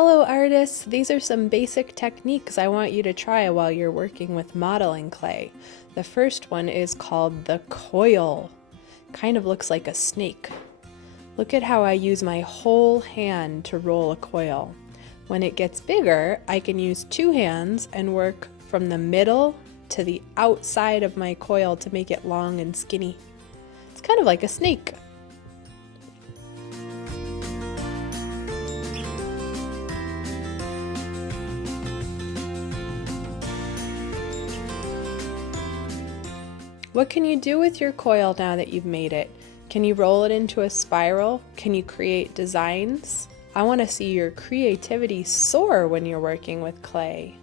Hello artists, these are some basic techniques I want you to try while you're working with modeling clay. The first one is called the coil. Kind of looks like a snake. Look at how I use my whole hand to roll a coil. When it gets bigger, I can use two hands and work from the middle to the outside of my coil to make it long and skinny. It's kind of like a snake. What can you do with your coil now that you've made it? Can you roll it into a spiral? Can you create designs? I want to see your creativity soar when you're working with clay.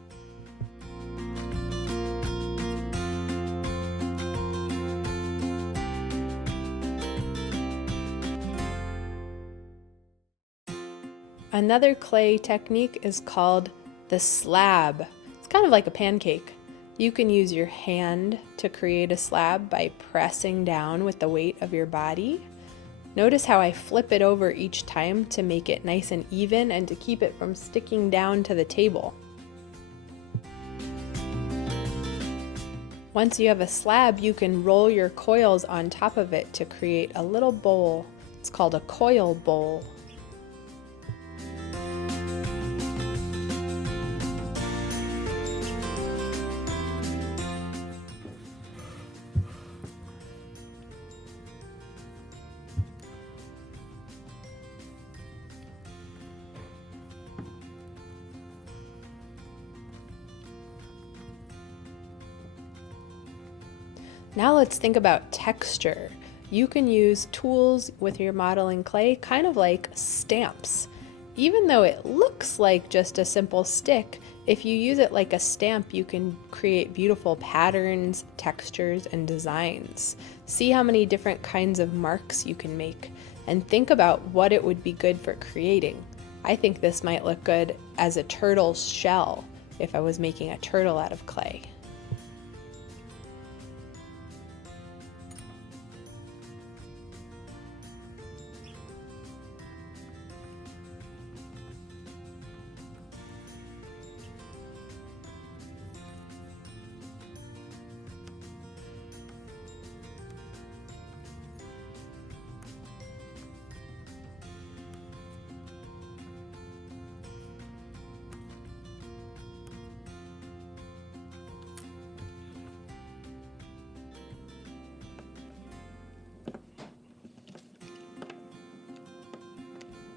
Another clay technique is called the slab. It's kind of like a pancake. You can use your hand to create a slab by pressing down with the weight of your body. Notice how I flip it over each time to make it nice and even and to keep it from sticking down to the table. Once you have a slab, you can roll your coils on top of it to create a little bowl. It's called a coil bowl. Now let's think about texture. You can use tools with your modeling clay kind of like stamps. Even though it looks like just a simple stick, if you use it like a stamp, you can create beautiful patterns, textures, and designs. See how many different kinds of marks you can make, and think about what it would be good for creating. I think this might look good as a turtle's shell if I was making a turtle out of clay.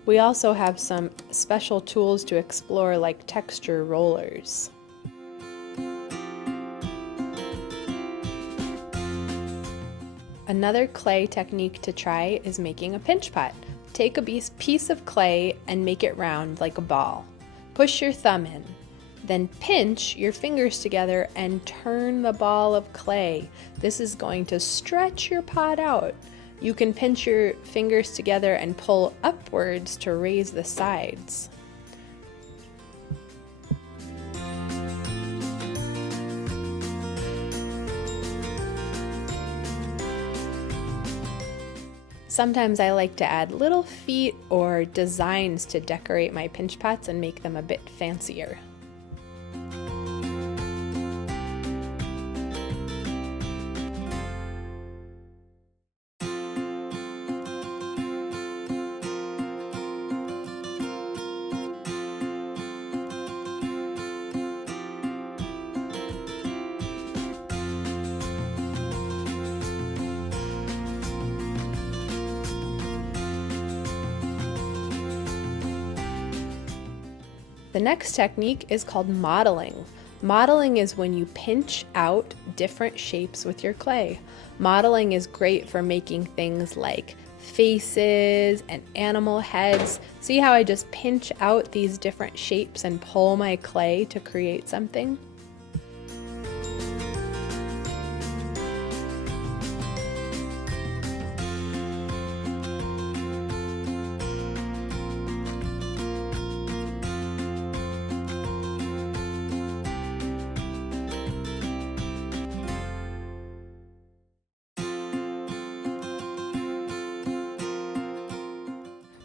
We also have some special tools to explore like texture rollers. Another clay technique to try is making a pinch pot. Take a piece of clay and make it round like a ball. Push your thumb in. Then pinch your fingers together and turn the ball of clay. This is going to stretch your pot out. You can pinch your fingers together and pull upwards to raise the sides. Sometimes I like to add little feet or designs to decorate my pinch pots and make them a bit fancier. The next technique is called modeling. Modeling is when you pinch out different shapes with your clay. Modeling is great for making things like faces and animal heads. See how I just pinch out these different shapes and pull my clay to create something?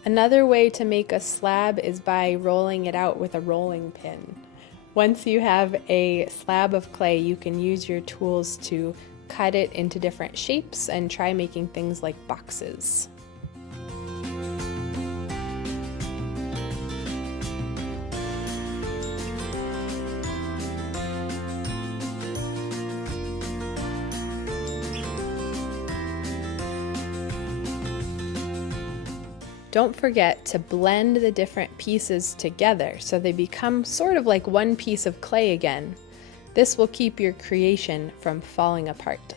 Another way to make a slab is by rolling it out with a rolling pin. Once you have a slab of clay, you can use your tools to cut it into different shapes and try making things like boxes. Don't forget to blend the different pieces together so they become sort of like one piece of clay again. This will keep your creation from falling apart.